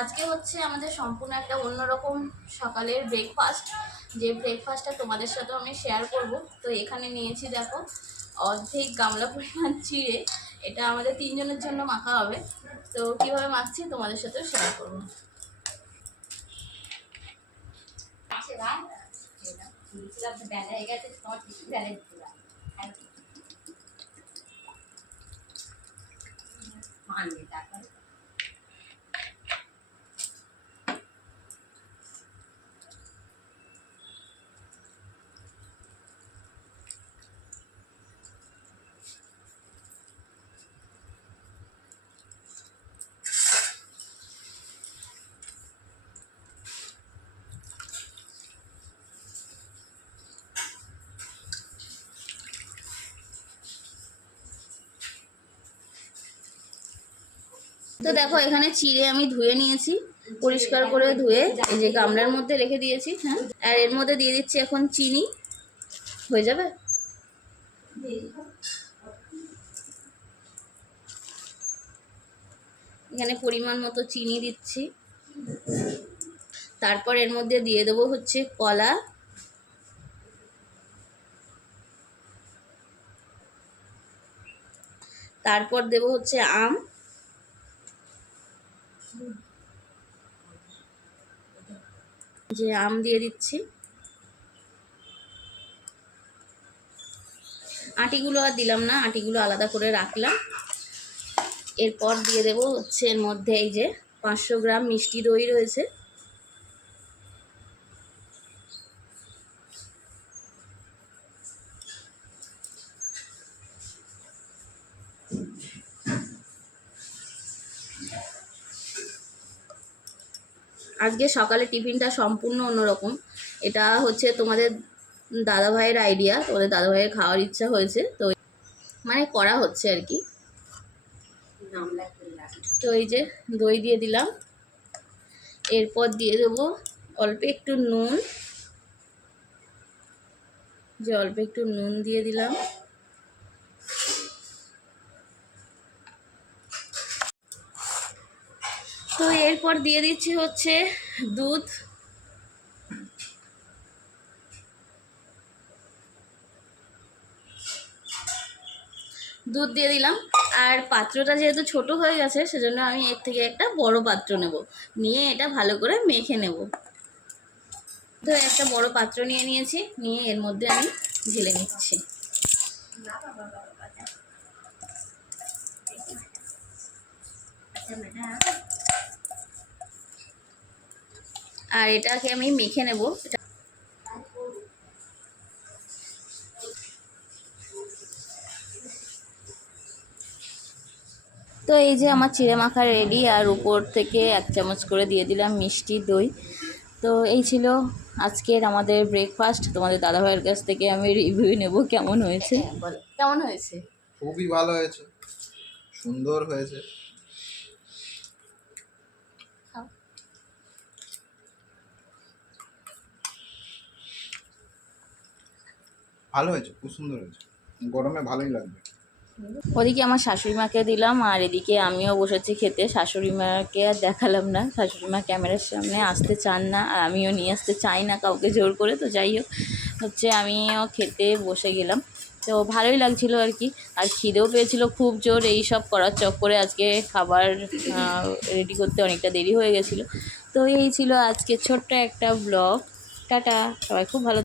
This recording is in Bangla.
আজকে হচ্ছে আমাদের সম্পূর্ণ একটা অন্যরকম সকালের ব্রেকফাস্ট, যে ব্রেকফাস্টটা তোমাদের সাথেও আমি শেয়ার করব। তো এখানে নিয়েছি দেখো অর্ধেক গামলা পরিমাণ চিড়ে, এটা আমাদের তিনজনের জন্য মাখা হবে। তো কীভাবে মাখছি তোমাদের সাথেও শেয়ার করবো। তো দেখো এখানে চিড়ে আমি ধুয়ে নিয়েছি, পরিষ্কার করে ধুয়ে এই যে গামলার মধ্যে রেখে দিয়েছি। হ্যাঁ, আর এর মধ্যে দিয়ে দিচ্ছি এখন চিনি। হয়ে যাবে। এখানে পরিমাণ মতো চিনি দিচ্ছি। তারপর এর মধ্যে দিয়ে দেবো হচ্ছে কলা, তারপর দেবো হচ্ছে আম, যে আম দিয়ে দিচ্ছি। আটিগুলো আর দিলাম না, আটিগুলো আলাদা করে রাখলাম। এরপর দিয়ে দেবো হচ্ছে এর মধ্যে এই যে 500 গ্রাম মিষ্টি দই রয়েছে। আজকে সকালে টিফিনটা সম্পূর্ণ অন্যরকম। এটা হচ্ছে তোমাদের দাদা ভাইয়ের আইডিয়া, তোমাদের দাদা ভাইয়ের খাওয়ার ইচ্ছা হয়েছে, তো মানে করা হচ্ছে আর কি। তো এই যে দই দিয়ে দিলাম। এরপর দিয়ে দেবো অল্প একটু নুন, যে অল্প একটু নুন দিয়ে দিলাম। তো এরপর দিয়ে দিচ্ছি হচ্ছে দুধ। দুধ দিয়ে দিলাম। আর পাত্রটা যেহেতু ছোট হয়ে গেছে সেজন্য আমি এর থেকে একটা বড় পাত্র নেব, নিয়ে এটা ভালো করে মেখে নেব। তো একটা বড় পাত্র নিয়ে নিয়েছি, নিয়ে এর মধ্যে আমি ঢেলে নিচ্ছি। আর এটাকে আমি মেখে নেব। তো এই যে আমার চিড়ে মাখা রেডি, আর উপর থেকে 1 চামচ করে দিয়ে দিলাম মিষ্টি দই। তো এই ছিল আজকের আমাদের ব্রেকফাস্ট। তোমাদের দাদাভাইয়ের কাছ থেকে আমি রিভিউ নেব কেমন হয়েছে। বল কেমন হয়েছে? খুবই ভালো হয়েছে, সুন্দর হয়েছে। ভালো হয়েছে, খুব সুন্দর হয়েছে, গরমে ভালোই লাগবে। ওদিকে আমার শাশুড়ি মাকে দিলাম, আর এদিকে আমিও বসেছি খেতে। শাশুড়ি মাকে আর দেখালাম না, শাশুড়ি মা ক্যামেরার সামনে আসতে চান না, আর আমিও নিয়ে আসতে চাই না কাউকে জোর করে। তো যাই হোক হচ্ছে আমিও খেতে বসে গেলাম। তো ভালোই লাগছিল আর কি, আর খিদেও পেয়েছিল খুব জোর। এই সব করার চক্করে আজকে খাবার রেডি করতে অনেকটা দেরি হয়ে গেছিলো। তো এই ছিল আজকে ছোট্ট একটা ব্লগ। টাটা, সবাই খুব ভালো।